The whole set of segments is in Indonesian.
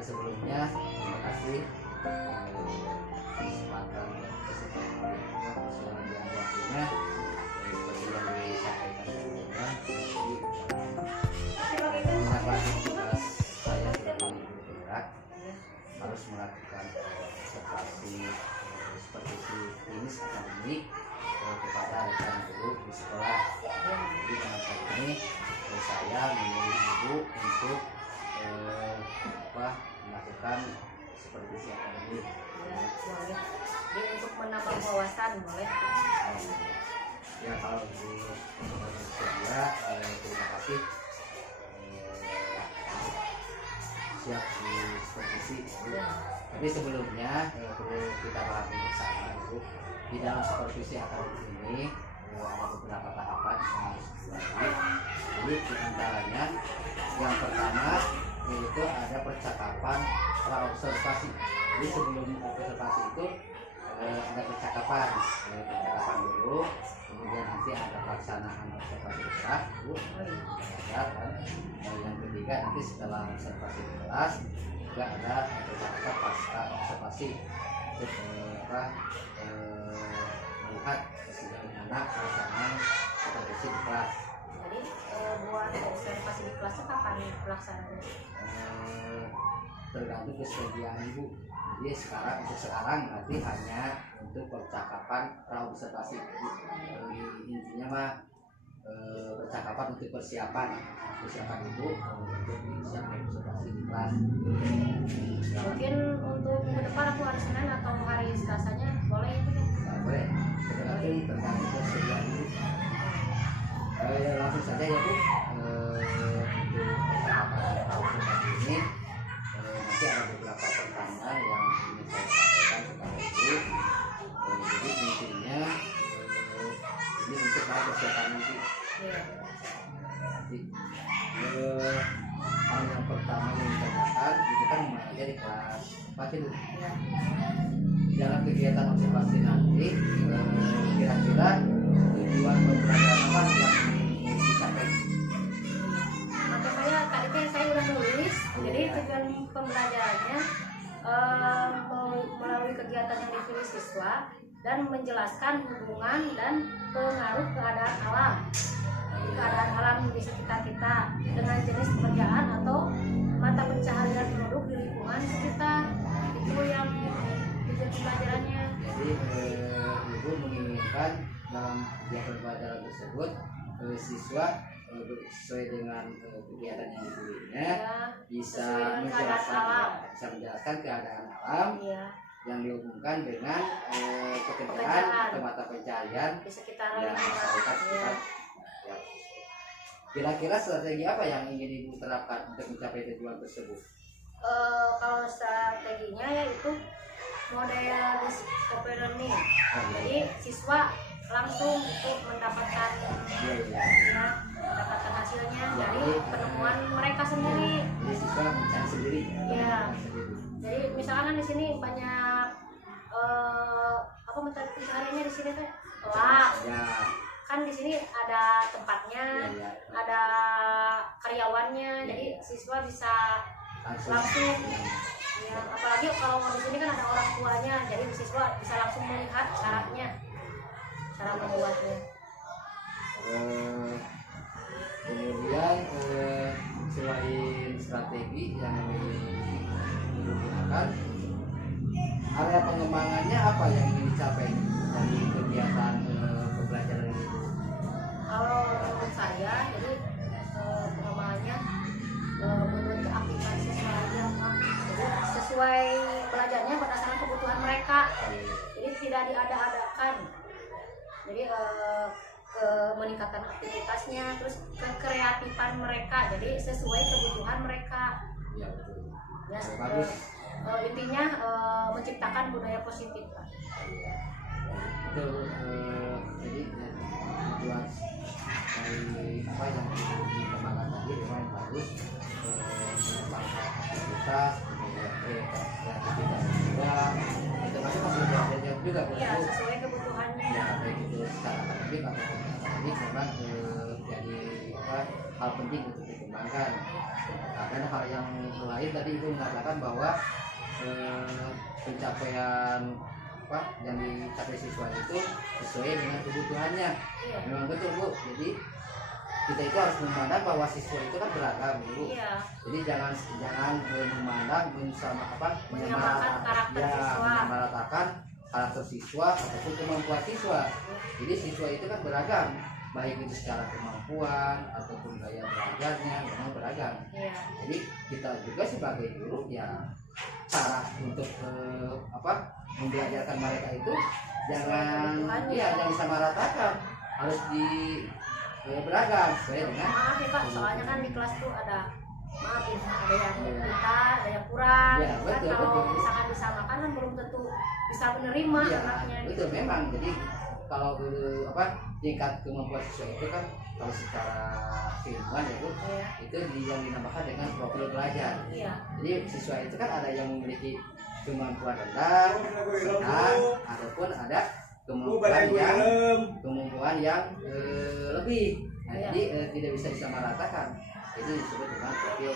sebelumnya terima kasih kesempatan waktunya seperti yang disampaikan sebelumnya. Tugas saya sudah berat, harus melakukan observasi seperti klinis akademik kepada rekan guru di sekolah. Jadi dengan hal ini saya memilih ibu untuk melakukan supervisi akademik. Boleh. Jadi untuk menambah wawasan boleh. Ya kalau ibu bersedia, terima kasih. Siap di supervisi. Tapi sebelumnya perlu kita pahami bersama ibu, di dalam supervisi akademik ini ada beberapa tahapan yang harus dilalui. Jadi diantaranya yang pertama yaitu ada percakapan praobservasi. Jadi sebelum observasi itu ada percakapan dulu, kemudian nanti ada pelaksanaan observasi di kelas, dan yang ketiga nanti setelah observasi di kelas juga ada percakapan pasca observasi untuk melihat bagaimana pelaksanaan observasi di kelas. Jadi buat observasi di kelas kapan pelaksanaannya? Tergantung kesediaan ibu. Jadi untuk sekarang berarti hanya untuk percakapan praobservasi. Intinya mah percakapan untuk persiapan ibu untuk siap observasi di kelas. Mungkin untuk minggu depan aku hari Senin atau hari Selasanya boleh itu kan? Boleh. Tergantung kesediaan ibu. Langsung saja ya bu. Untuk percakapan praobservasi ini nanti ada beberapa pertanyaan yang ingin saya sampaikan kepada ibu. Jadi intinya ini untuk persiapan nanti. Nanti hal yang pertama yang ditanyakan itu kan mengajar di kelas 4 itu. Dalam kegiatan observasi nanti kira-kira tujuan pembelajaran apa yang dicapai? Makanya tadi saya udah nulis. Jadi tujuan pembelajarannya melalui kegiatan yang dipilih siswa dan menjelaskan hubungan dan pengaruh keadaan alam di sekitar kita dengan jenis pekerjaan atau mata pencaharian penduduk di lingkungan sekitar. Itu yang tujuan pembelajarannya. Jadi ibu menginginkan dalam kegiatan pembelajaran tersebut siswa sesuai dengan kegiatan yang dipilihnya bisa menjelaskan keadaan alam yang dihubungkan dengan pekerjaan atau mata pencaharian di sekitar masyarakat sekitar. Kira-kira strategi apa yang ingin ibu terapkan untuk mencapai tujuan tersebut? Kalau strateginya yaitu model discovery learning. Jadi siswa langsung untuk mendapatkan mendapatkan hasilnya dari penemuan mereka sendiri. Jadi siswa mencari sendiri. Ya. Jadi misalkan di sini banyak apa mata pencahariannya di sini teh? Telak. Ya. Kan di sini ada tempatnya, ada karyawannya, jadi siswa bisa langsung. Ya, apalagi kalau di sini kan ada orang tuanya, jadi siswa bisa langsung melihat caranya, cara membuatnya. Kemudian selain strategi yang digunakan, area pengembangannya apa yang ingin dicapai dari kegiatan pembelajaran ini? Kalau menurut saya, jadi pengembangannya menurut keaktifan siswa aja, jadi sesuai belajarnya berdasarkan kebutuhan mereka. Jadi tidak diada-adakan. Jadi meningkatkan aktivitasnya, terus kekreatifan mereka, jadi sesuai kebutuhan mereka. Ya betul. Ya, bagus. Intinya menciptakan budaya positif. Itu jadi tujuan dari apa yang dikembangkan tadi memang bagus, mengembangkan aktivitas, kreativitas juga, itu masih belajar juga. Iya, sesuai kebutuhannya. Ya, baik itu secara akademik ataupun akademik memang jadi hal penting untuk pertimbangkan. Nah, dan hal yang lain tadi Ibu mengatakan bahwa pencapaian apa yang dicapai siswa itu sesuai dengan kebutuhannya. Iya. Memang betul Bu. Jadi kita itu harus memandang bahwa siswa itu kan beragam Bu. Iya. Jadi jangan memandang Menyamakan karakter siswa. menyamaratakan karakter siswa ataupun kemampuan siswa. Jadi siswa itu kan beragam, baik itu secara kemampuan ataupun gaya belajarnya memang beragam. Iya. Jadi kita juga sebagai guru ya cara untuk membelajarkan mereka itu jangan disamaratakan, harus beragam sesuai dengan. Maaf ya Pak, soalnya kan di kelas tuh ada yang pintar, ada yang kurang. Ya, kan betul, kalau betul. misalkan disamakan kan belum tentu bisa menerima Ya, anaknya. betul memang. Jadi kalau tingkat kemampuan siswa itu kan kalau secara keilmuan ya Bu, Iya. itu yang dinamakan dengan profil belajar. Iya. Jadi siswa itu kan ada yang memiliki kemampuan rendah, sedang, ataupun ada kemampuan yang lebih. Nah, Iya. jadi tidak bisa disamaratakan. Itu disebut dengan profil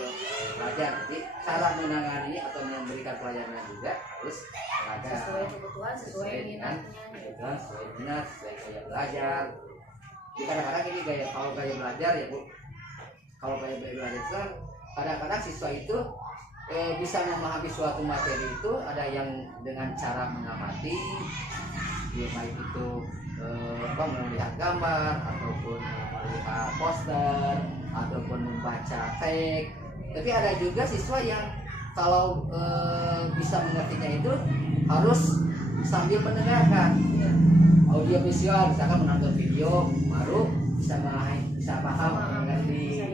belajar. Jadi cara menangani atau memberikan pelayanan juga harus beragam. Sesuai kebutuhan, sesuai minatnya. Kebutuhan, sesuai minat, sesuai gaya belajar. Jadi kadang-kadang ini kalau gaya belajar ya Bu, kalau gaya belajar itu kan kadang-kadang siswa itu bisa memahami suatu materi itu ada yang dengan cara mengamati, ya, baik itu melihat gambar ataupun melihat poster ataupun membaca teks. Tapi ada juga siswa yang kalau bisa mengertinya itu harus sambil mendengarkan audio visual, misalkan menonton video baru bisa paham mengerti.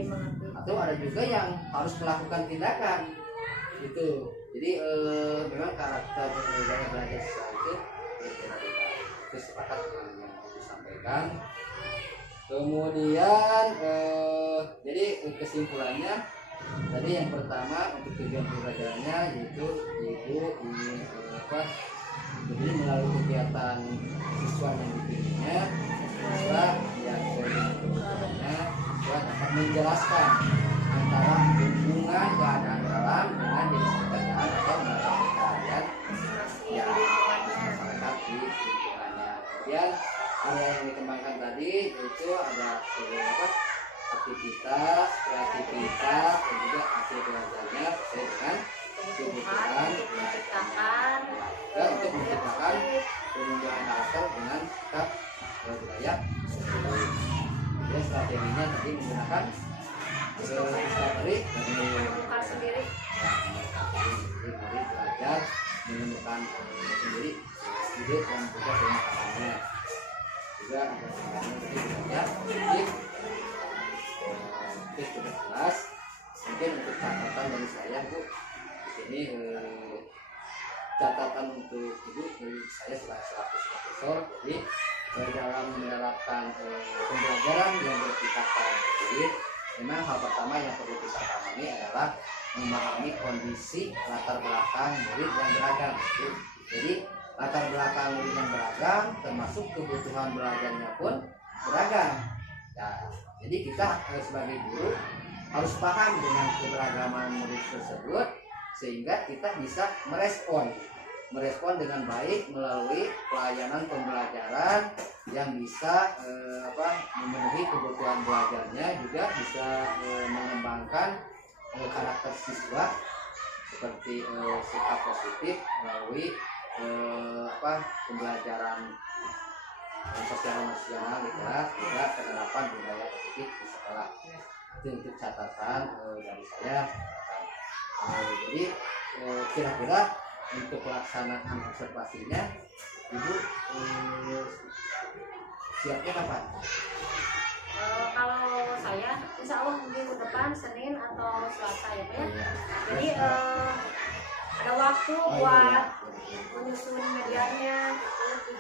Atau ada juga yang harus melakukan tindakan itu. Jadi memang karakter gaya belajar siswa itu kita sepakat dengan yang disampaikan. Kemudian jadi kesimpulannya tadi yang pertama untuk tujuan pembelajarannya yaitu ini jadi melalui kegiatan siswa yang dipilihnya siswa yang kebutuhannya siswa dapat menjelaskan antara hubungan keadaan dalam dengan jenis pekerjaan atau melakukan pekerjaan yang masyarakat di lingkungannya. Kemudian area yang dikembangkan tadi yaitu ada aktivitas, kreativitas dan juga hasil belajarnya sesuai dengan kebutuhan menciptakan untuk menciptakan pengembangan karakter dengan sikap budaya. Kemudian strateginya tadi menggunakan discovery menemukan sendiri. Jadi belajar menemukan sendiri ide dan juga pemahamannya. Juga ada sebenarnya tadi belajar tips sudah jelas. Mungkin untuk catatan dari saya Bu, di sini catatan untuk Ibu dari saya selaku profesor. Jadi dalam menerapkan pembelajaran yang berpihak pada murid, memang hal pertama yang perlu kita pahami adalah memahami kondisi latar belakang murid yang beragam. Jadi latar belakang murid yang beragam termasuk kebutuhan belajarnya pun beragam. Nah, jadi kita sebagai guru harus paham dengan keberagaman murid tersebut sehingga kita bisa merespon dengan baik melalui pelayanan pembelajaran yang bisa memenuhi kebutuhan belajarnya, juga bisa mengembangkan karakter siswa seperti sikap positif melalui pembelajaran sosial emosional juga penerapan budaya positif di sekolah. Itu untuk catatan dari saya. Jadi kira-kira untuk pelaksanaan observasinya Ibu siapnya kapan? Kalau saya insya Allah minggu depan Senin atau Selasa ya Pak ya. Jadi ada waktu buat menyusun medianya.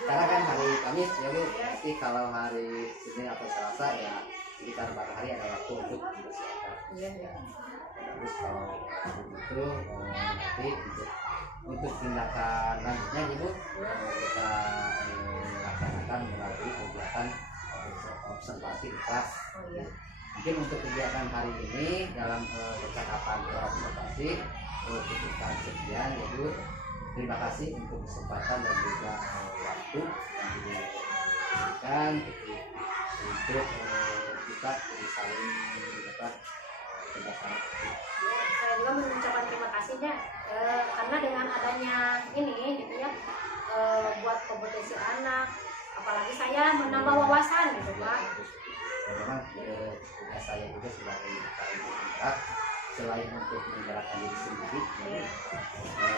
Karena kan hari Kamis ya Bu, pasti kalau hari Senin atau Selasa ya sekitar 4 hari ada waktu untuk mempersiapkan. Iya. Terus kalau begitu nanti untuk tindakan lanjutnya Ibu kita laksanakan melalui kegiatan observasi di kelas. Mungkin untuk kegiatan hari ini dalam percakapan transportasi cukupkan sekian ya Bu. Terima kasih untuk kesempatan dan juga waktu yang diberikan untuk kita saling mendapat pendapat. Saya juga mengucapkan terima kasihnya karena dengan adanya ini gitu ya, buat kompetensi anak, apalagi saya menambah wawasan gitu Pak. Memang tugas saya juga sebagai kakak selain untuk menggerakkan diri sendiri,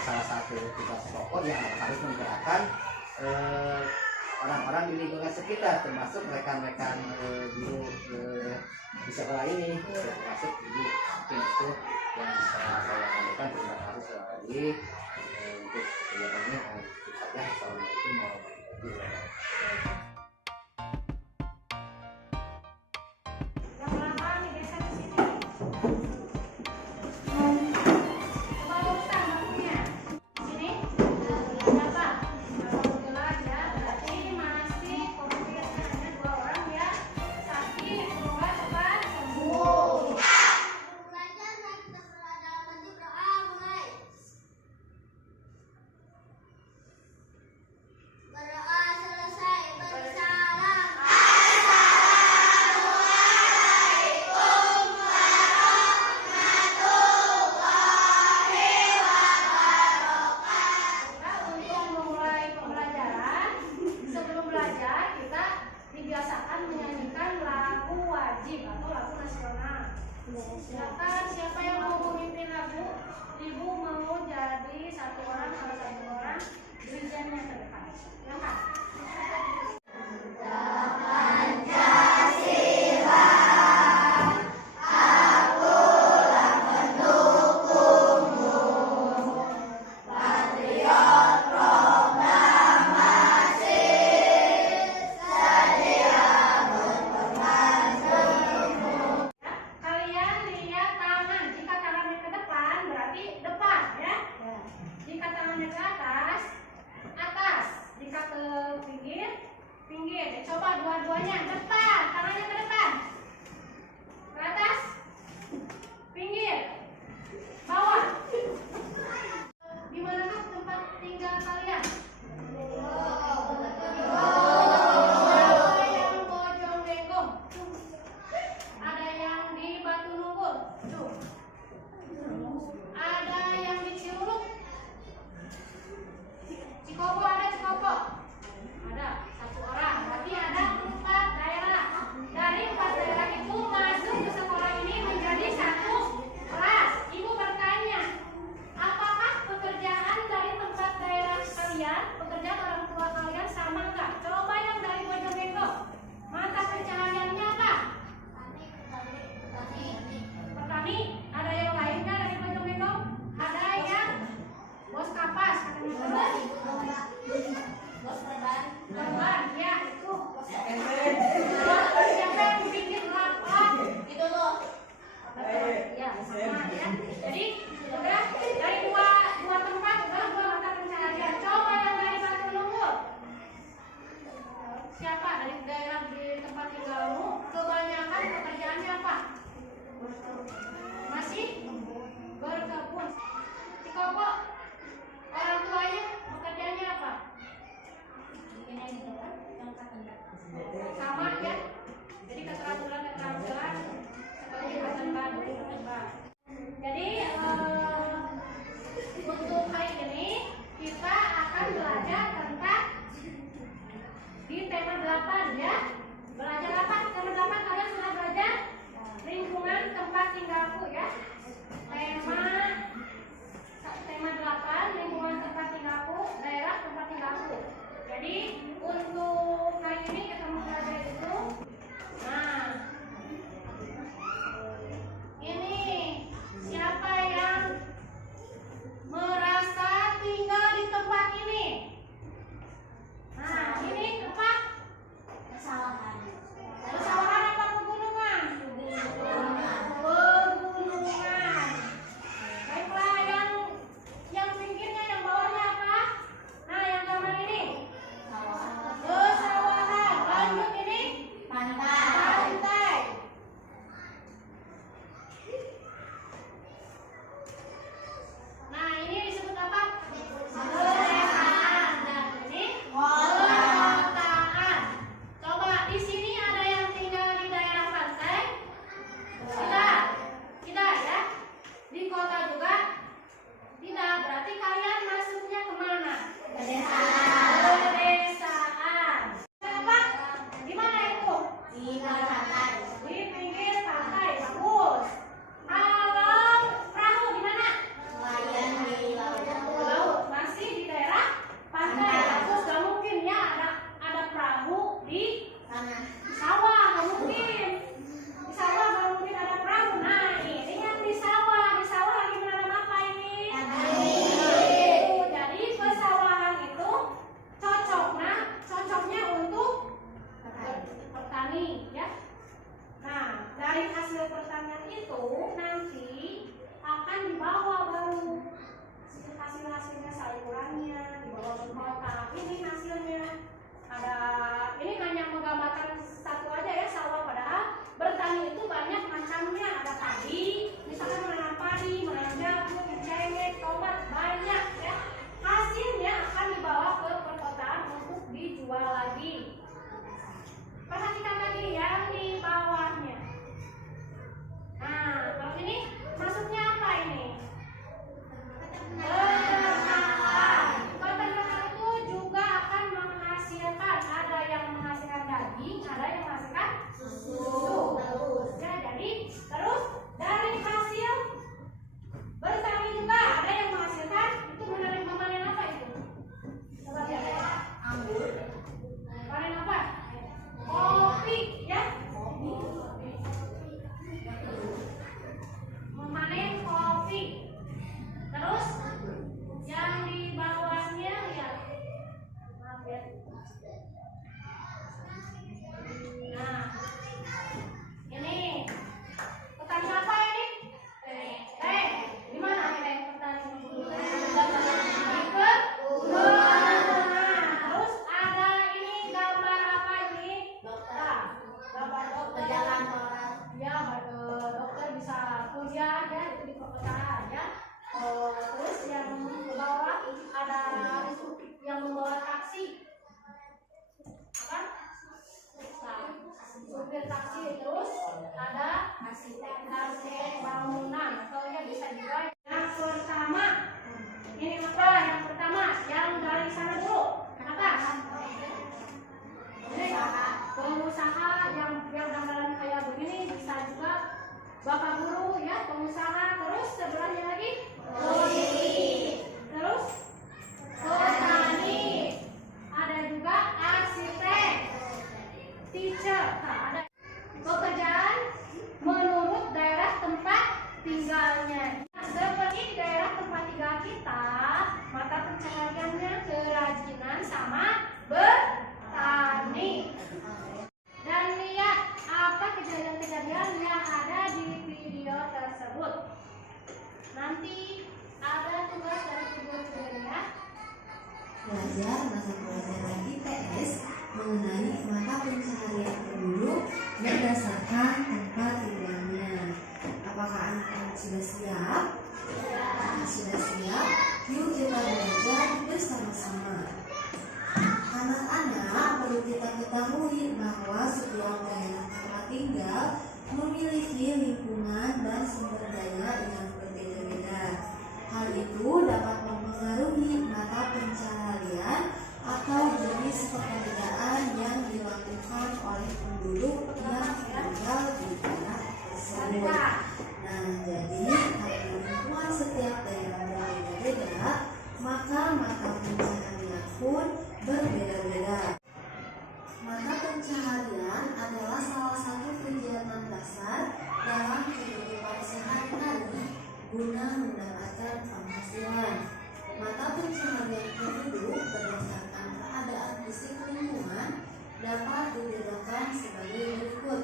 salah satu tugas pokok yang harus menggerakkan orang-orang di lingkungan sekitar, termasuk rekan-rekan guru di sekolah ini, termasuk ibu. Mungkin itu yang bisa saya sampaikan. Terima kasih sekali untuk kegiatan ini. Itu saja. Assalamualaikum warahmatullahi wabarakatuh. Berdoa selesai. Belajar mata pelajaran IPS mengenai mata pencaharian penduduk berdasarkan tempat tinggalnya. Apakah anak-anak sudah siap? Sudah siap? Yuk kita belajar bersama-sama. Anak-anak, perlu kita ketahui bahwa setiap daerah tempat tinggal memiliki lingkungan dan sumber daya yang berbeda-beda. Hal itu dapat mempengaruhi mata pencaharian atau jenis pekerjaan yang dilakukan oleh penduduk yang tinggal di daerah tersebut. Nah, jadi karena lingkungan setiap daerah berbeda-beda, maka mata pencaharian pun berbeda-beda. Mata pencaharian adalah salah satu kegiatan dasar dalam kehidupan sehari-hari guna mendapatkan penghasilan. Mata pencaharian penduduk berdasarkan keadaan fisik lingkungan dapat dibedakan sebagai berikut,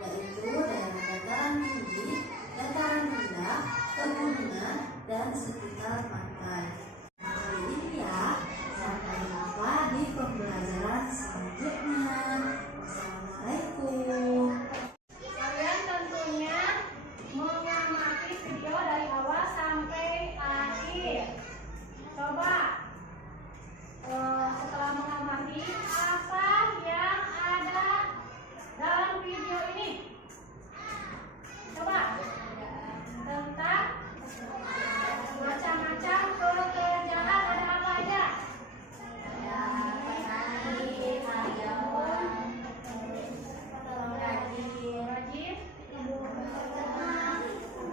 yaitu daerah dataran tinggi, dataran rendah, pegunungan, dan sekitar pantai. Kali ini ya, sampai jumpa di pembelajaran selanjutnya. Wassalamualaikum. Kalian tentunya mengamati video dari awal sampai akhir. Coba setelah mengamati apa yang ada dalam video ini. Coba tentang macam-macam pekerjaan ada apa aja? Ada petani, karyawan, rajin,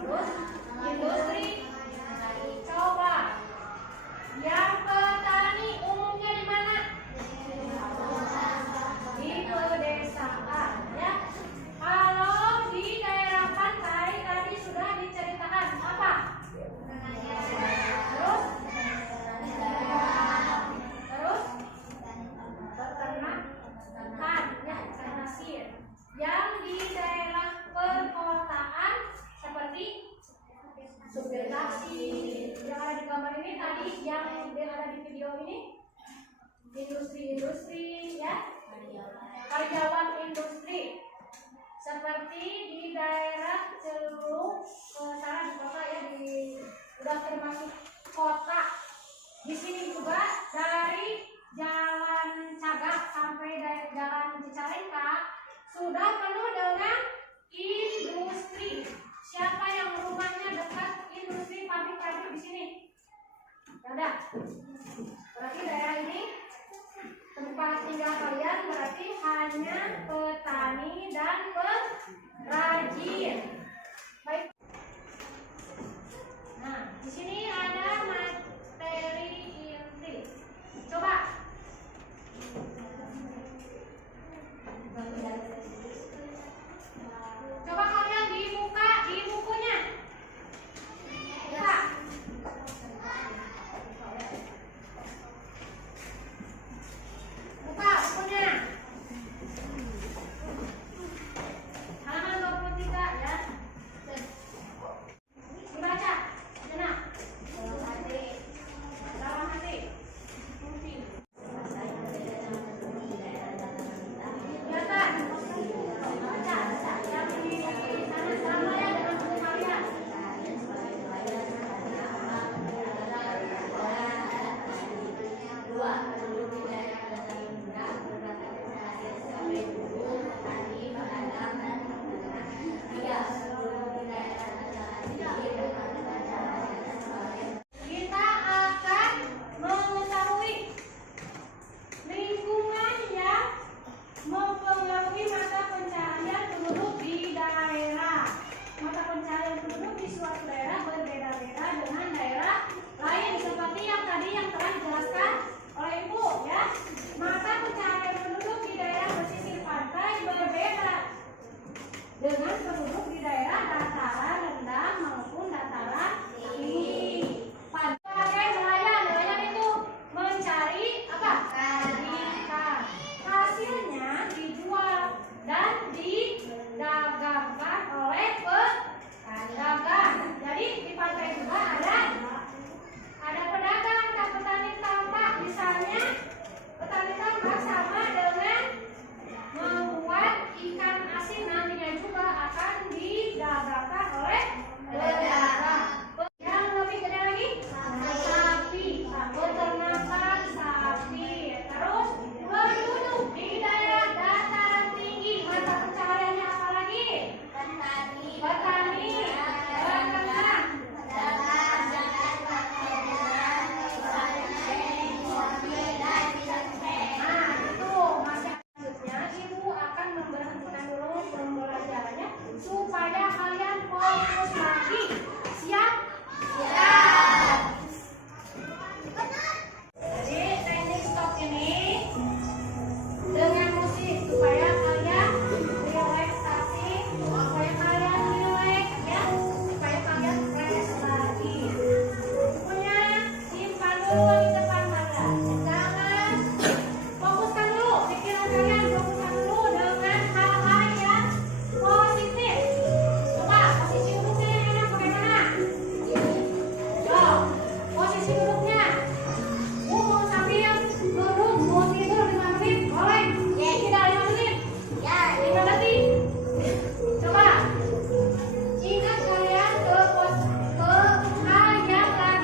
terus industri. Coba yang petani umumnya di mana? Di pedesaan, ya. Kalau di daerah pantai tadi sudah diceritakan apa? Terus peternakan, ya, ikan hasil. Yang di daerah perkotaan seperti supir taksi yang ada di gambar ini tadi, yang ada di video ini, industri-industri, ya, karyawan industri. Seperti di daerah Celuk, sana di kota, ya, udah termasuk kota. Di sini juga dari Jalan Cagak sampai Jalan Cicalengka sudah penuh dengan industri. Siapa yang rumahnya dekat industri pabrik-pabrik di sini? Ada. Berarti daerah ini tempat tinggal kalian berarti hanya petani dan perajin. Baik. Nah, di sini ada materi inti. Coba. Coba kalian dibuka di bukunya. Buka. Buka bukunya. Halaman 23, ya.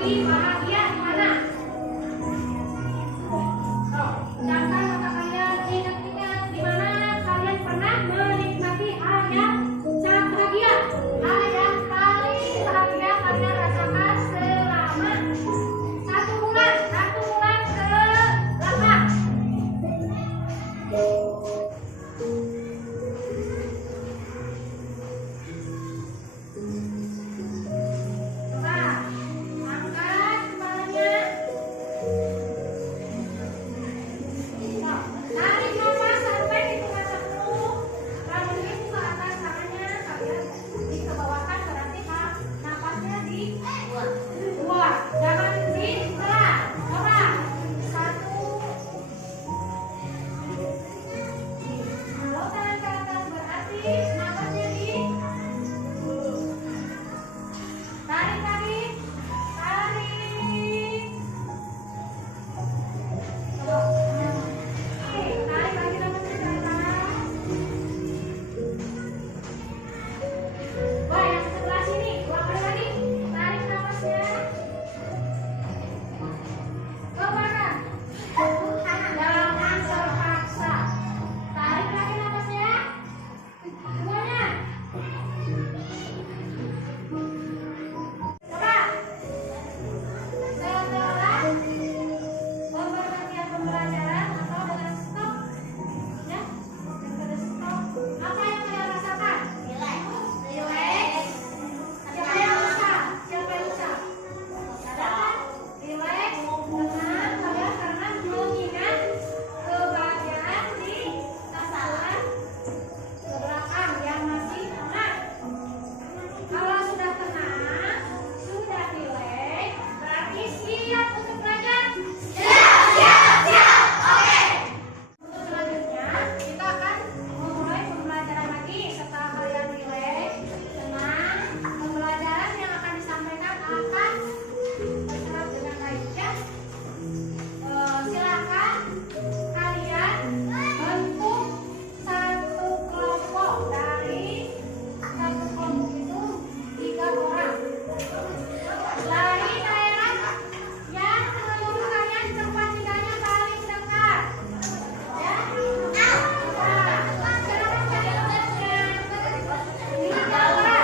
lagi bahagia di mana? Sedangkan mata kalian ingat-ingat di mana kalian pernah menikmati hal yang sangat bahagia, hal yang paling bahagia kalian rasakan selama 1 bulan ke belakang. Coba angkat kepalanya. Tarik nafas sampai hitungan 10. Lalu ibu ke atas tangannya, kalian dikebawahkan, berarti nafasnya di buang. Jangan ditelan. Coba 1. Kalau tangan ke atas berarti nafasnya di tarik lagi. Tarik. Coba. Tarik lagi nafasnya ke atas. Wah, yang sebelah sini 2 kali lagi. Tarik nafasnya ke belakang. Jangan terpaksa. Tarik lagi nafasnya. Semuanya. Coba. Setelah pemberhentian pembelajaran atau dengan stop, ya, yang pada stop, apa yang kalian rasakan? Relax. Siapa yang bisa? Rasakan? Relax, tenang, kalian karena mengingat kebahagiaan di sasaran ke belakang yang masih tenang. Kalau sudah tenang, sudah relax, berarti siap untuk belajar. Oke. Untuk selanjutnya, kita akan memulai pembelajaran lagi setelah kalian relax, tenang. Pembelajaran yang akan disampaikan akan terserap dengan baik, ya. Silakan kalian bentuk satu kelompok. Dari satu kelompok itu 3 orang dari daerah yang menurut kalian tempat tinggalnya paling dekat, ya. Coba silakan cari tempatnya. Ini jauh lah.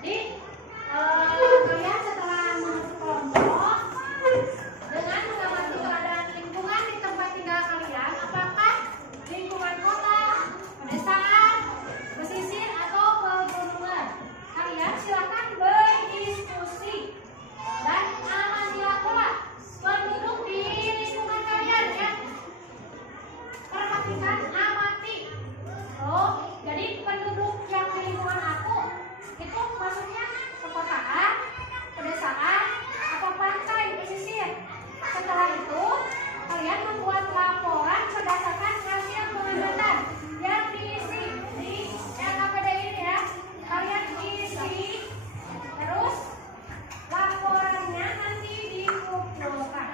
Jadi, kalian setelah membentuk kelompok dengan mengamati keadaan lingkungan di tempat tinggal kalian, apakah lingkungan kota, pedesaan, pesisir, atau pegunungan, kalian silakan berdiskusi dan amatilah pula penduduk di lingkungan kalian, ya. Perhatikan, amati. Oh, jadi penduduk yang di lingkungan aku itu maksudnya perkotaan, pedesaan, apa pantai, pesisir. Setelah itu, kalian membuat laporan berdasarkan hasil pengamatan yang diisi di LKPD ini, ya. Kalian isi, terus laporannya nanti dikumpulkan.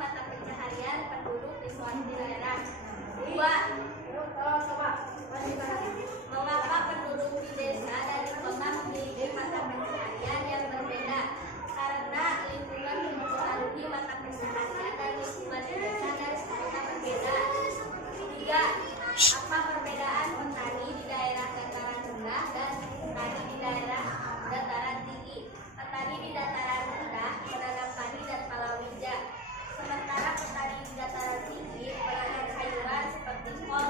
mata pencaharian penduduk di suatu daerah. 2. Mengapa penduduk di desa dan di kota memiliki mata pencaharian yang berbeda? Karena lingkungan yang mempengaruhi mata pencaharian dan lingkungan di desa dan di kota berbeda. 3. Apa perbedaan petani di daerah dataran rendah dan petani di daerah dataran tinggi? Petani di dataran rendah menanam padi dan palawija, sementara petani di dataran tinggi menanam sayuran seperti kol,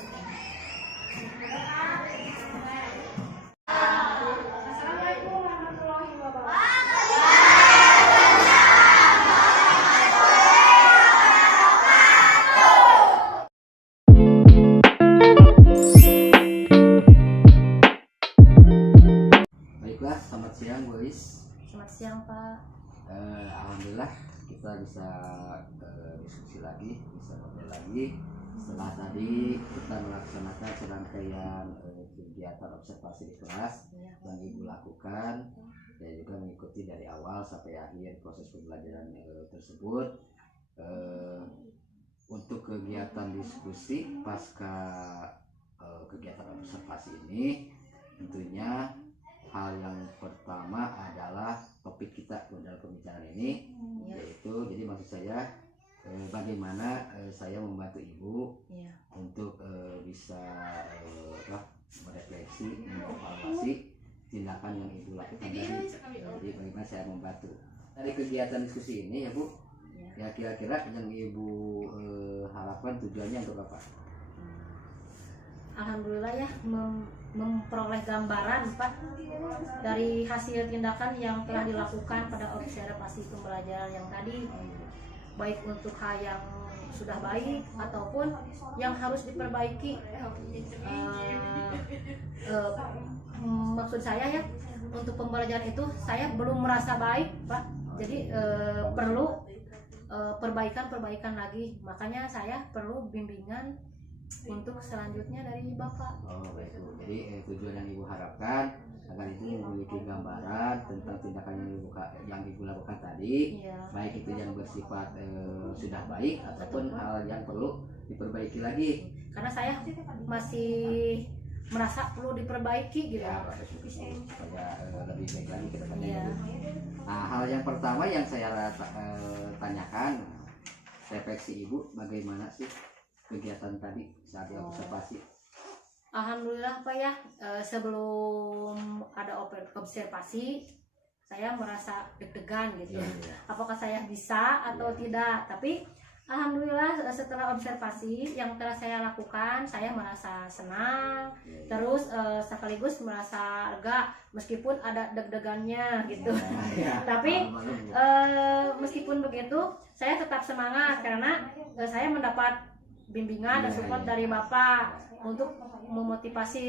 Assalamualaikum warahmatullahi wabarakatuh. Baiklah, selamat siang Bu Lis. Selamat siang Pak. Alhamdulillah kita bisa diskusi lagi, bisa ngobrol lagi. Setelah tadi kita melaksanakan serangkaian kegiatan observasi di kelas yang Ibu lakukan, dan juga mengikuti dari awal sampai akhir proses pembelajaran tersebut. Untuk kegiatan diskusi pasca kegiatan observasi ini, tentunya hal yang pertama adalah topik kita dalam pembicaraan ini, yaitu jadi maksud saya bagaimana saya membantu Ibu untuk bisa merefleksi, mengevaluasi tindakan yang Ibu lakukan tadi. Jadi bagaimana saya membantu dari kegiatan diskusi ini ya Bu, ya kira-kira yang Ibu harapkan tujuannya untuk apa? Alhamdulillah ya, memperoleh gambaran Pak dari hasil tindakan yang telah dilakukan pada observasi pembelajaran yang tadi, baik untuk hal yang sudah baik ataupun yang harus diperbaiki. Maksud saya ya, untuk pembelajaran itu saya belum merasa baik Pak, jadi perlu perbaikan lagi, makanya saya perlu bimbingan untuk selanjutnya dari Bapak. Oh baik Bu. Jadi tujuan yang Ibu harapkan agar Ibu memiliki gambaran tentang tindakan yang Ibu lakukan tadi, baik itu yang bersifat sudah baik ataupun hal yang perlu diperbaiki lagi. Karena saya masih merasa perlu diperbaiki gitu. Ya, proses itu supaya lebih baik lagi ke depannya. Nah, hal yang pertama yang saya tanyakan, refleksi Ibu bagaimana sih kegiatan tadi saat observasi? Alhamdulillah Pak ya, sebelum ada observasi saya merasa deg-degan gitu. Apakah saya bisa atau tidak, tapi alhamdulillah setelah observasi yang telah saya lakukan, saya merasa senang, terus sekaligus merasa lega meskipun ada deg-degannya gitu. Tapi meskipun begitu saya tetap semangat karena saya mendapat bimbingan dan support dari Bapak untuk memotivasi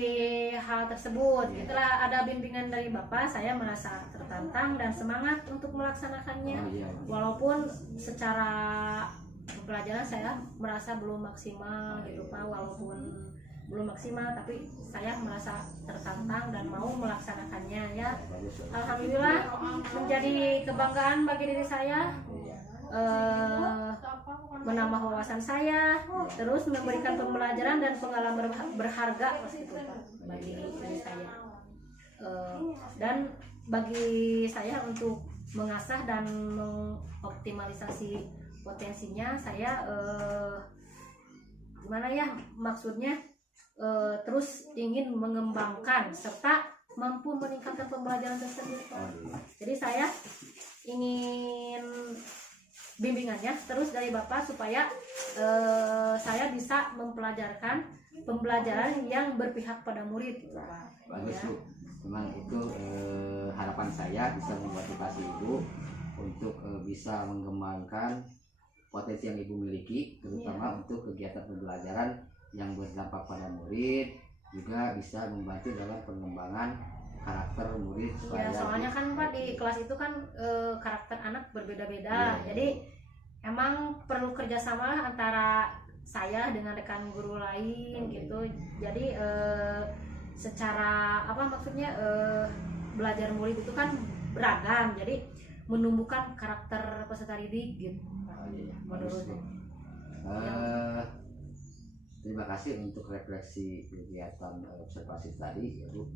hal tersebut. Setelah ada bimbingan dari Bapak, saya merasa tertantang dan semangat untuk melaksanakannya. Walaupun secara pelajaran saya merasa belum maksimal gitu Pak, walaupun belum maksimal tapi saya merasa tertantang dan mau melaksanakannya ya. Alhamdulillah menjadi kebanggaan bagi diri saya, menambah wawasan saya, terus memberikan pembelajaran dan pengalaman berharga bagi diri saya, dan bagi saya untuk mengasah dan mengoptimalisasi potensinya. Saya gimana ya, maksudnya terus ingin mengembangkan serta mampu meningkatkan pembelajaran tersebut. Jadi saya ingin bimbingannya terus dari Bapak supaya saya bisa mempelajarkan pembelajaran yang berpihak pada murid. Bagus Bu, memang itu harapan saya bisa memotivasi Ibu untuk bisa mengembangkan potensi yang Ibu miliki, terutama untuk kegiatan pembelajaran yang berdampak pada murid, juga bisa membantu dalam pengembangan karakter murid. Soalnya kan Pak di kelas itu kan karakter anak berbeda-beda, jadi emang perlu kerjasama antara saya dengan rekan guru lain gitu. Jadi secara apa maksudnya, belajar murid itu kan beragam, jadi menumbuhkan karakter peserta didik gitu. Menurut terima kasih untuk refleksi kegiatan observasi tadi ya Bu.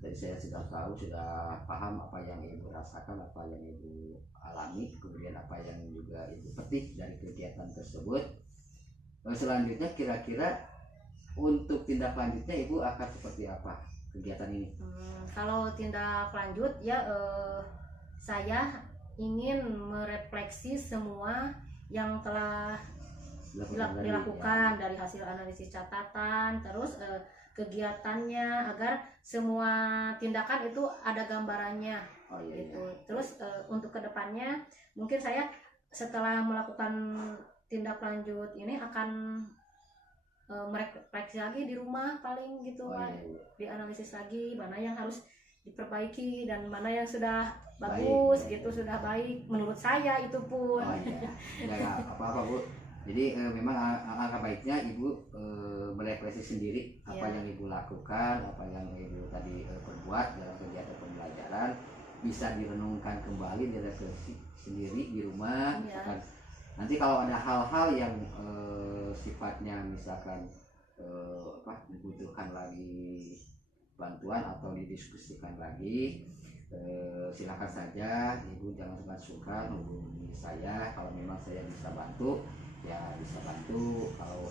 Jadi saya sudah tahu, sudah paham apa yang Ibu rasakan, apa yang Ibu alami, kemudian apa yang juga Ibu petik dari kegiatan tersebut. Selanjutnya kira-kira untuk tindak lanjutnya Ibu akan seperti apa kegiatan ini? Kalau tindak lanjut ya, saya ingin merefleksi semua yang telah dilakukan dari hasil analisis catatan, terus kegiatannya agar semua tindakan itu ada gambarannya. Gitu. Terus untuk kedepannya mungkin saya setelah melakukan tindak lanjut ini akan merefleksi lagi di rumah paling gitu Pak. Dianalisis lagi mana yang harus diperbaiki dan mana yang sudah bagus gitu, sudah baik menurut saya itu pun. Ya apa-apa Bu. Jadi memang angka baiknya Ibu merefleksi sendiri apa yang Ibu lakukan, apa yang Ibu tadi perbuat dalam kegiatan pembelajaran, bisa direnungkan kembali, direfleksi sendiri di rumah. Misalkan nanti kalau ada hal-hal yang sifatnya misalkan dibutuhkan lagi bantuan atau didiskusikan lagi, silakan saja Ibu, jangan sungkan-sungkan hubungi saya. Kalau memang saya bisa bantu ya bisa bantu, kalau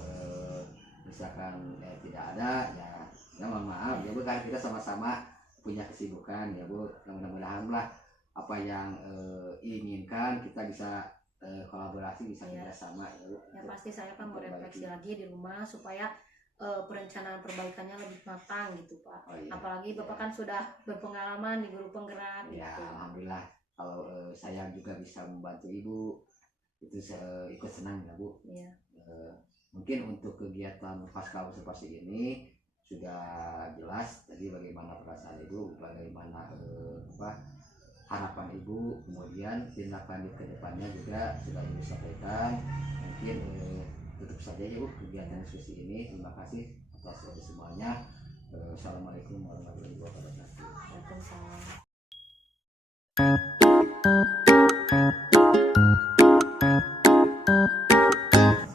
misalkan tidak ada ya mohon maaf ya Bu, kan kita sama-sama punya kesibukan ya Bu. Mudah-mudahan lah apa yang inginkan kita bisa kolaborasi, bisa kerjasama ya Bu. Ya pasti saya kan merefleksi lagi di rumah supaya perencanaan perbaikannya lebih matang gitu Pak. Apalagi Bapak kan sudah berpengalaman di guru penggerak ya, gitu. Alhamdulillah kalau saya juga bisa membantu Ibu itu ikut senang ya Bu. Mungkin untuk kegiatan pasca observasi ini sudah jelas tadi bagaimana perasaan Ibu, bagaimana harapan Ibu, kemudian tindak lanjut ke depannya juga sudah Ibu sampaikan. Mungkin tutup saja ya Bu kegiatan diskusi ini. Terima kasih atas semuanya. Assalamualaikum warahmatullahi wabarakatuh. Waalaikumsalam.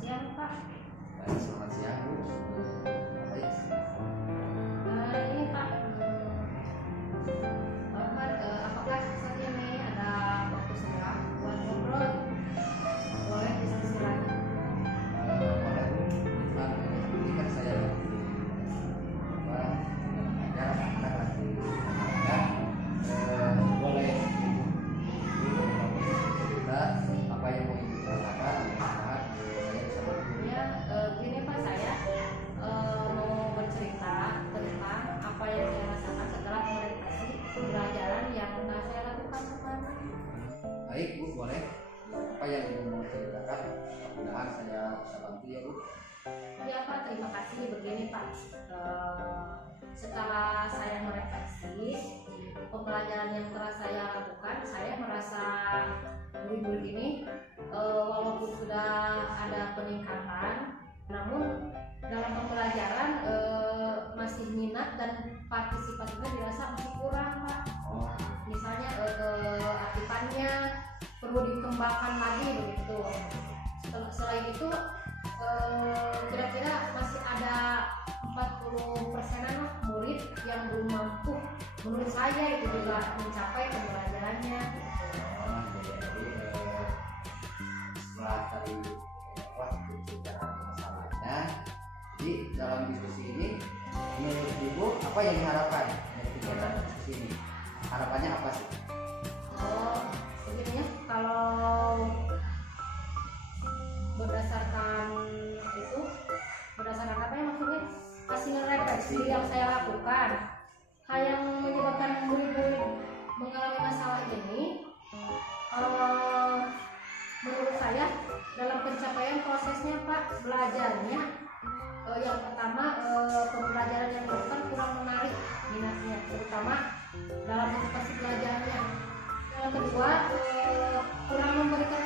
Siang Pak. Baik, selamat siang Bu. Baik. Ini Pak, Bapak apakah saat ini ada waktu senggang buat ngobrol? Boleh diskusi lagi. Boleh Bu. Ini kan saya acara anak lagi boleh cerita apa yang mau Ibu ceritakan, mudah-mudahan saya bisa bantu. Ya, gini Pak, saya mau bercerita tentang apa yang saya rasakan setelah merefleksi pembelajaran yang telah saya lakukan kemarin. Baik Bu, boleh. Apa yang Ibu mau ceritakan, mudah-mudahan saya bisa bantu ya Bu. Ya Pak, terima kasih. Begini Pak, setelah saya merefleksi pembelajaran yang telah saya lakukan, saya merasa murid-murid ini walaupun sudah ada peningkatan, namun dalam pembelajaran masih minat dan partisipasinya dirasa masih kurang Pak. Misalnya keaktifannya perlu dikembangkan lagi begitu. Selain itu kira-kira masih ada 40%-an murid yang belum mampu, menurut saya itu juga mencapai pembelajarannya. Setelah tadi bicara masalahnya, jadi dalam diskusi ini menurut Ibu apa yang diharapkan dari kegiatan diskusi ini? Harapannya apa sih? Sebenarnya kalau berdasarkan apa ya maksudnya hasil refleksi yang saya lakukan, hal yang menyebabkan murid-murid mengalami masalah ini menurut saya dalam pencapaian prosesnya Pak, belajarnya yang pertama pembelajaran yang dilakukan kurang menarik minatnya, terutama dalam motivasi belajarnya. Yang kedua kurang memberikan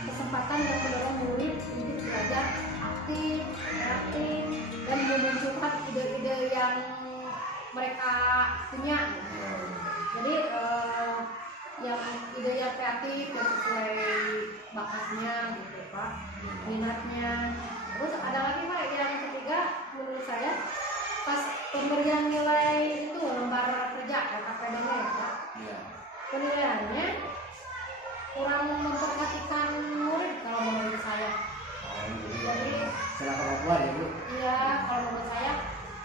kesempatan yang mendorong murid untuk belajar aktif, kreatif, dan memunculkan ide-ide yang mereka punya. Jadi yang ide yang kreatif yang sesuai bakatnya gitu Pak, minatnya. Terus ada lagi Pak yang ketiga menurut saya pas pemberian nilai itu lembar kerja LKPD Pak. Penilaiannya kurang memperhatikan murid kalau menurut saya. Jadi setelah kemampuan ya Bu? Iya, kalau menurut saya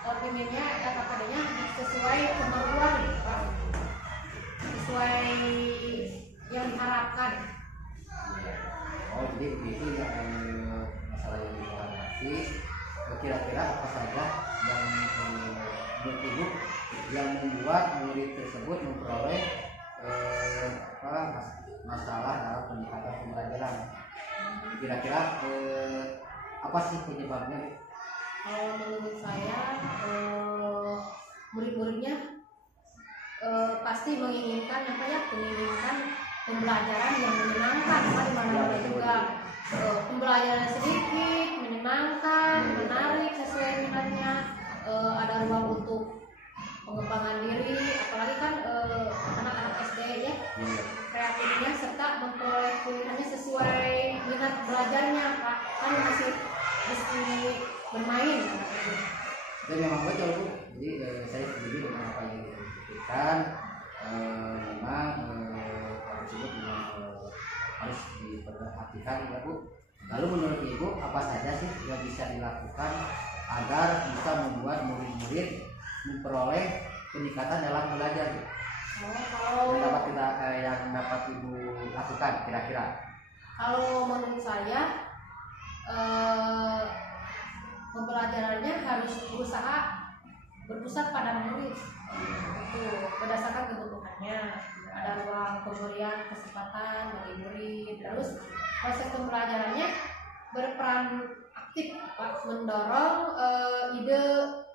opininya LKPD-nya sesuai kemampuan Pak, sesuai yang diharapkan. Oh jadi begitu ya, masalah yang dihadapi. Kira-kira apa saja yang menurut ibu yang membuat murid tersebut memperoleh masalah dalam peningkatan pembelajaran? Kira-kira apa sih penyebabnya? Kalau menurut saya murid-muridnya pasti menginginkan pembelajaran yang menyenangkan, di mana-mana juga pembelajaran sedikit, menyenangkan, menarik sesuai minatnya, ada ruang untuk pengembangan diri, apalagi kan anak-anak SD ya, kreatifnya serta memperoleh pilihannya sesuai minat belajarnya, Pak, kan masih bermain. Dan memang betul Bu, jadi saya setuju dengan apa yang dikatakan. Memang hal tersebut memang harus diperhatikan ya Bu. Lalu menurut Ibu apa saja sih yang bisa dilakukan agar bisa membuat murid-murid memperoleh peningkatan dalam belajar? Yang dapat Ibu lakukan kira-kira? Kalau menurut saya pembelajarannya harus berusaha berpusat pada murid, itu berdasarkan kebutuhannya, ada ruang pemberian kesempatan bagi murid, terus proses pembelajarannya berperan aktif Pak, mendorong ide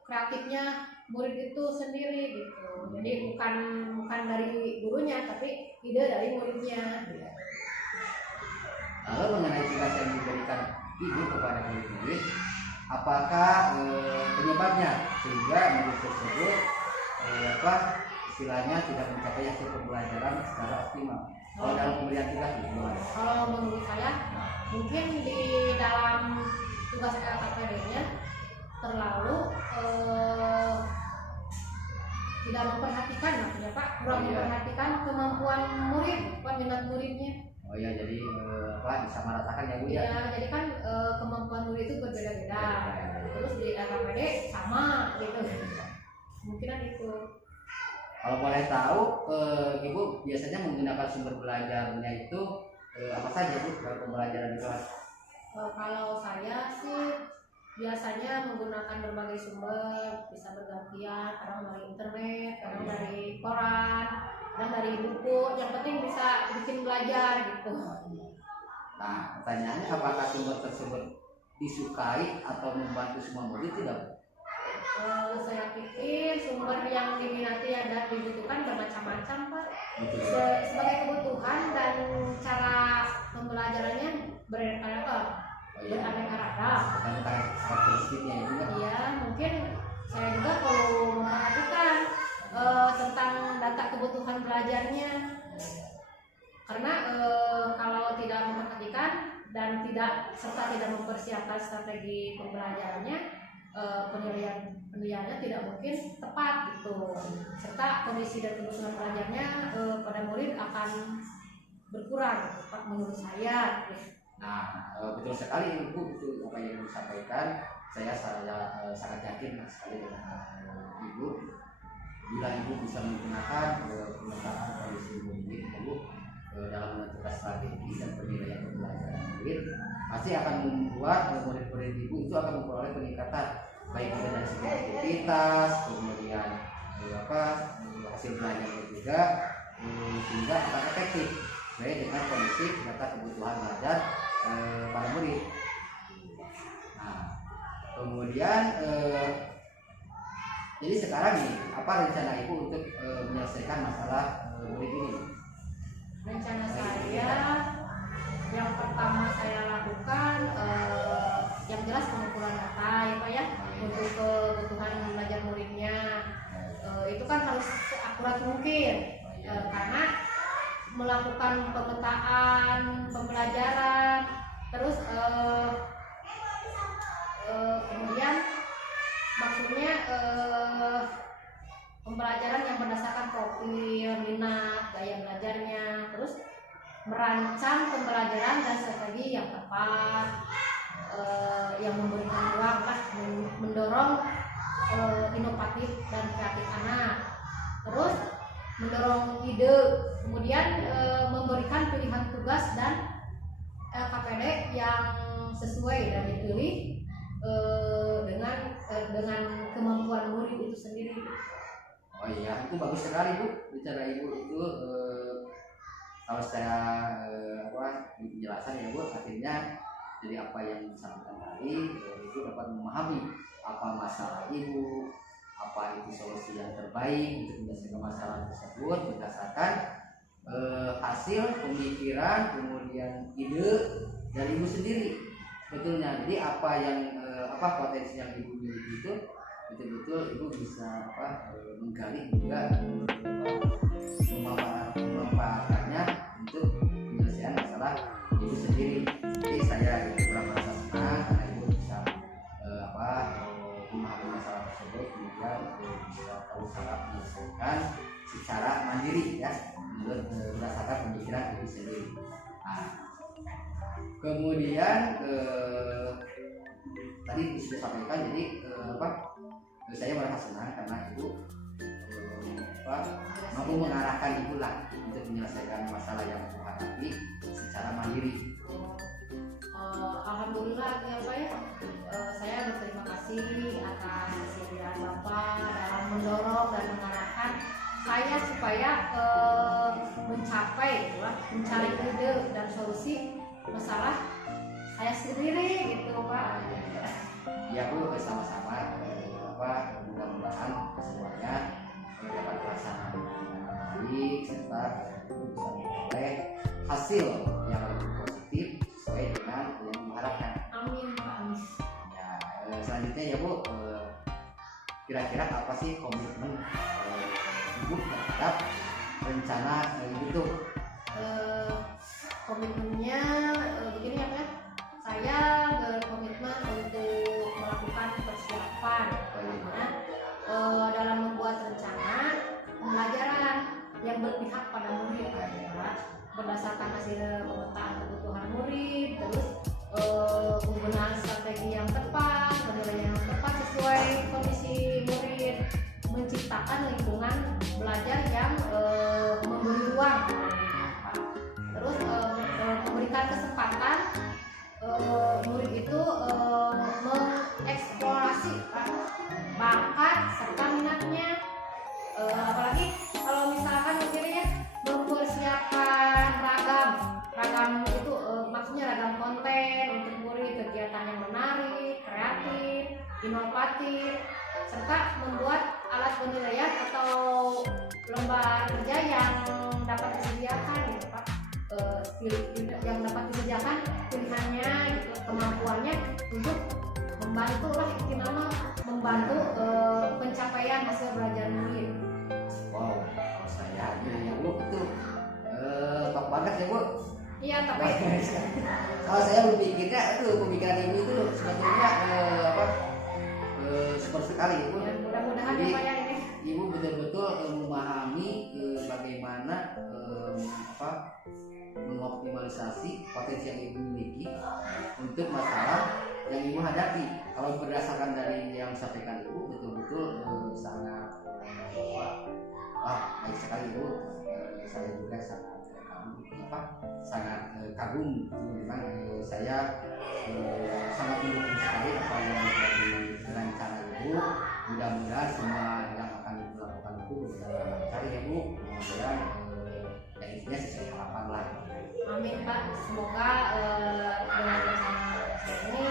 kreatifnya murid itu sendiri gitu. Jadi bukan dari gurunya tapi ide dari muridnya. Lalu mengenai tugas yang diberikan ibu kepada murid-murid, apakah penyebabnya sehingga murid tersebut istilahnya tidak mencapai hasil pembelajaran secara optimal? Kalau dalam pemberian tugas gimana? Kalau menurut saya mungkin di dalam tugas LKPD-nya terlalu tidak memperhatikan, maksudnya Pak, kurang memperhatikan kemampuan murid, minat muridnya. Oh ya, jadi disamaratakan ya Bu ya? Iya, jadi kan kemampuan murid itu berbeda-beda. Terus di LKPD sama gitu. Kemungkinan itu. Kalau boleh tahu, Ibu biasanya menggunakan sumber belajarnya itu apa saja Bu dalam pembelajaran di kelas? Kalau saya sih biasanya menggunakan berbagai sumber, bisa bergantian, kadang dari internet, kadang dari koran, kadang dari buku. Yang penting bisa bikin belajar gitu. Nah, pertanyaannya apakah sumber tersebut disukai atau membantu semua murid tidak? Saya pikir sumber yang diminati dan dibutuhkan bermacam-macam Pak. Sebagai kebutuhan dan cara pembelajarannya beraneka ragam. Karakteristiknya juga. Iya, mungkin saya juga perlu memperhatikan tentang data kebutuhan belajarnya. Karena kalau tidak memperhatikan dan tidak mempersiapkan strategi pembelajarannya, penilaiannya tidak mungkin tepat gitu. Serta kondisi dan kebutuhan belajarnya pada murid akan berkurang, Pak, menurut saya. Nah, betul sekali Ibu, betul apa yang disampaikan. Saya sangat yakin sekali dengan Ibu. Bila Ibu bisa menggunakan pemetaan kondisi murid Ibu dalam menentukan strategi dan penilaian pembelajaran murid, pasti akan membuat murid-murid Ibu itu akan memperoleh peningkatan baik dari segi aktivitas, kemudian hasil belajarnya juga, sehingga akan efektif sesuai dengan kondisi data kebutuhan belajar para murid. Nah, kemudian jadi sekarang nih, apa rencana Ibu untuk menyelesaikan masalah murid ini? Rencana saya yang pertama saya lakukan yang jelas pengumpulan data ya Pak ya, untuk kebutuhan belajar muridnya. Itu kan harus seakurat mungkin, karena melakukan pemetaan pembelajaran, terus kemudian maksudnya pembelajaran yang berdasarkan profil, minat, gaya belajarnya, terus merancang pembelajaran dan strategi yang tepat, yang memberikan ruang mendorong inovatif dan kreatif anak, terus mendorong ide, kemudian memberikan pilihan tugas dan LKPD yang sesuai dan dipilih dengan kemampuan murid itu sendiri. Oh iya, itu bagus sekali Bu. Bicara Ibu itu kalau saya di penjelasan ya Bu, artinya jadi apa yang disampaikan tadi Ibu dapat memahami apa masalah Ibu, apa itu solusi yang terbaik untuk menyelesaikan masalah tersebut berdasarkan hasil pemikiran kemudian ide dari Ibu sendiri betulnya. Jadi apa yang potensi yang Ibu miliki itu betul-betul Ibu bisa menggali juga memanfaatkannya untuk penyelesaian masalah Ibu sendiri. Jadi saya merasa senang karena Ibu bisa memahami masalah tersebut kemudian bisa tahu cara menyelesaikan secara mandiri ya berdasarkan pemikiran Ibu sendiri. Nah, kemudian tadi sudah sampaikan jadi saya merasa senang karena Ibu mampu mengarahkan Ibu lah untuk menyelesaikan masalah yang Ibu hadapi secara mandiri. Alhamdulillah ya Pak ya, saya berterima kasih atas kesediaan Bapak dalam mendorong dan mengarahkan saya supaya mencari ide dan solusi masalah saya sendiri gitu Pak. Ya Bu, sama-sama mudah-mudahan semuanya dapat terlaksana dengan baik serta bisa memperoleh hasil yang lebih positif sesuai dengan yang diharapkan. Amin Pak. Amin. Ya, selanjutnya ya Bu, kira-kira apa sih komitmen Ibu terhadap rencana itu? Komitmennya begini ya Pak, saya berkomitmen untuk melakukan persiapan dalam membuat rencana pembelajaran yang berpihak pada murid berdasarkan hasil pemetaan kebutuhan murid, terus penggunaan strategi yang tepat, penilaian yang tepat sesuai kondisi murid, menciptakan lingkungan belajar yang memberi ruang, terus memberikan kesempatan murid itu mengeksplorasi bakat serta minatnya, apalagi kalau misalkan misalnya mempersiapkan ragam itu maksudnya ragam konten untuk murid, kegiatan yang menarik, kreatif, inovatif, serta membuat alat penilaian atau lembar kerja yang dapat disediakan gitu Pak, yang dapat disediakan pilihannya gitu, kemampuannya untuk membantu pencapaian hasil belajar murid. Wow, kalau saya ya Bu itu top banget ya Bu. Iya tapi kalau saya berpikirnya itu pemikiran Ibu itu sebetulnya super sekali Bu. ya, mudah-mudahan ya Pak ya ini. Ibu betul-betul memahami bagaimana mengoptimalisasi potensi yang Ibu miliki untuk masalah yang Ibu hadapi. Kalau berdasarkan dari yang disampaikan Ibu betul-betul sangat baik sekali Bu. Saya juga sangat kagum. Memang saya sangat mendukung sekali apa yang menjadi rencana Ibu. Mudah-mudahan semua yang akan Ibu lakukan itu berjalan lancar ya Bu. Mudah-mudahan intinya sesuai harapan lah. Amin Pak, semoga dengan rencana saya ini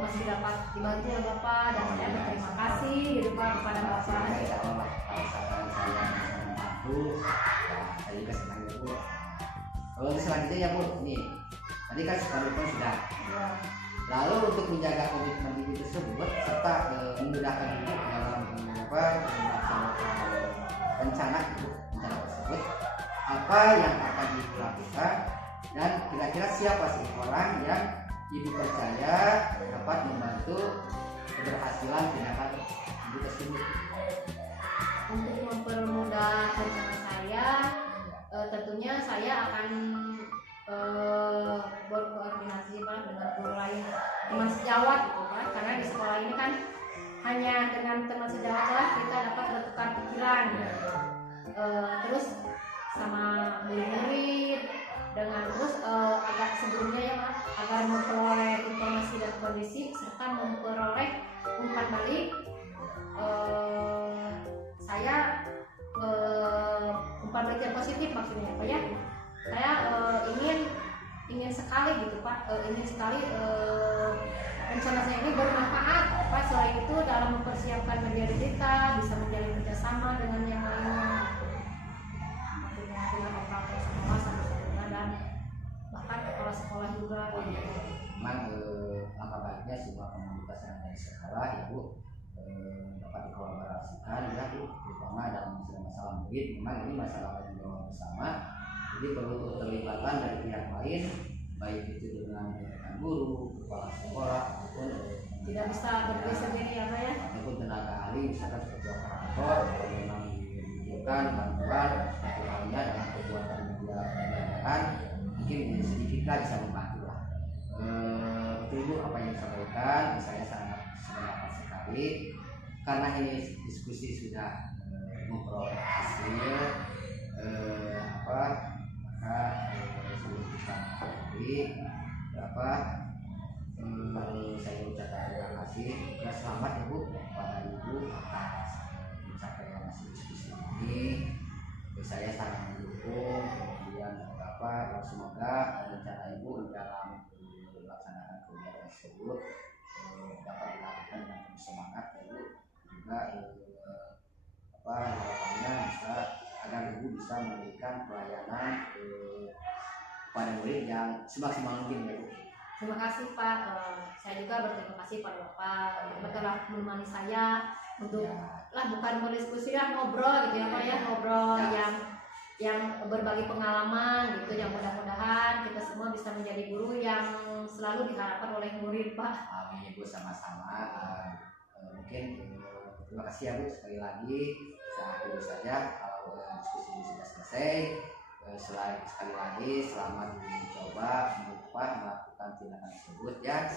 masih dapat dibantu oleh Bapak, dan saya berterima kasih gitu Pak kepada Bapak. Kalau misalkan saya membantu, saya juga senang ya Bu. Kalau selanjutnya ya Bu, nih tadi kan komitmen sudah. Lalu untuk menjaga komitmen Ibu tersebut serta memudahkan Ibu dalam melaksanakan rencana tersebut, apa yang akan Ibu lakukan dan kira-kira siapa sih orang yang Ibu percaya dapat membantu keberhasilan tindakan Ibu tersebut? Untuk mempermudah rencana saya, tentunya saya akan berkoordinasi Pak dengan guru lain, teman sejawat gitu Pak, karena di sekolah ini kan hanya dengan teman sejawat lah kita dapat bertukar pikiran gitu. Terus sama murid-murid dengan terus agak sebelumnya ya sekali gitu Pak, ingin sekali rencana saya ini bermanfaat Pak. Selain itu dalam mempersiapkan negara kita bisa menjalin kerjasama dengan yang lainnya, dengan operator sekolah sampai sekolah dan bahkan kepala sekolah juga gitu. Memang langkah baiknya semua komunitas yang ada di sekolah ya Bu dapat dikolaborasikan ya Bu, terutama dalam masalah murid. Memang ini masalah tanggung jawab bersama, jadi perlu keterlibatan dari pihak lain, baik itu dengan guru, kepala sekolah ataupun Tidak bisa berdiri sendiri ya Pak ya. ataupun tenaga ahli, misalkan seperti operator kalau memang dibutuhkan bantuan satu halnya dalam kegiatan media pendidikan, mungkin sedikit bisa membantu lah. Betul Bu apa yang disampaikan, saya sangat sependapat sekali karena ini diskusi sudah memperoleh hasil maka sebelum kita mengakhiri saya ucapkan terima kasih dan selamat ya Bu kepada Ibu atas pencapaian hasil diskusi ini. Saya sangat mendukung, kemudian semoga rencana Ibu dalam melaksanakan kegiatan tersebut dapat dilakukan dengan penuh semangat ya Bu. Juga harapannya bisa agar Ibu bisa memberikan pelayanan kepada murid yang semaksimal mungkin ya Bu. Terima kasih Pak, saya juga berterima kasih pada Bapak karena telah menemani saya untuk bukan berdiskusi lah, ngobrol gitu ya Pak ya, ngobrol yang berbagi pengalaman gitu, yang mudah-mudahan kita semua bisa menjadi guru yang selalu diharapkan oleh murid Pak. Amin Bu, sama-sama. Mungkin terima kasih ya Bu sekali lagi. Saya akhiri saja kalau diskusi ini sudah selesai. Sekali lagi selamat mencoba melakukan tindakan tersebut ya.